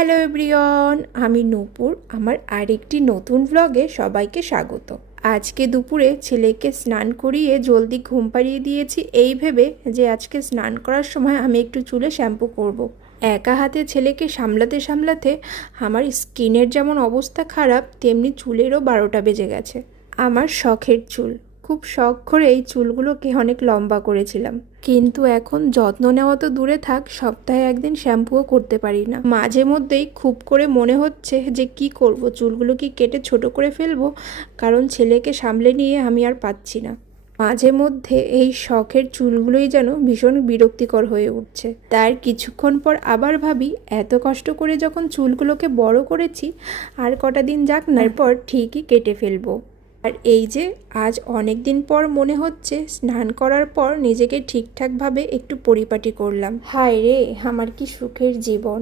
Hello everyone, আমি নূপুর। আমার আরেকটি নতুন ব্লগে সবাইকে স্বাগত। আজকে দুপুরে ছেলেকে স্নান করিয়ে জলদি ঘুম পাড়িয়ে দিয়েছি এই ভেবে যে আজকে স্নান করার সময় আমি একটু চুলে শ্যাম্পু করব। একা হাতে ছেলেকে সামলাতে সামলাতে আমার স্কিনের যেমন অবস্থা খারাপ, তেমনি চুলেরও 12টা বেজে গেছে। আমার শখের চুল, খুব শখ করে এই চুলগুলোকে অনেক লম্বা করেছিলাম, কিন্তু এখন যত্ন নেওয়া তো দূরে থাক, সপ্তাহে একদিন শ্যাম্পুও করতে পারি না। মাঝে মধ্যেই খুব করে মনে হচ্ছে যে কি করব, চুলগুলো কি কেটে ছোট করে ফেলবো, কারণ ছেলেকে সামলে নিয়ে আমি আর পাচ্ছি না। মাঝে মধ্যে এই শখের চুলগুলোই যেন ভীষণ বিরক্তিকর হয়ে উঠছে। তার কিছুক্ষণ পর আবার ভাবি, এত কষ্ট করে যখন চুলগুলোকে বড় করেছি, আর কটা দিন যাক না, এরপর ঠিকই কেটে ফেলবো। আর এই যে আজ অনেক দিন পর মনে হচ্ছে স্নান করার পর নিজেকে ঠিকঠাকভাবে একটু পরিপাটি করলাম। হায় রে, আমার কি সুখের জীবন।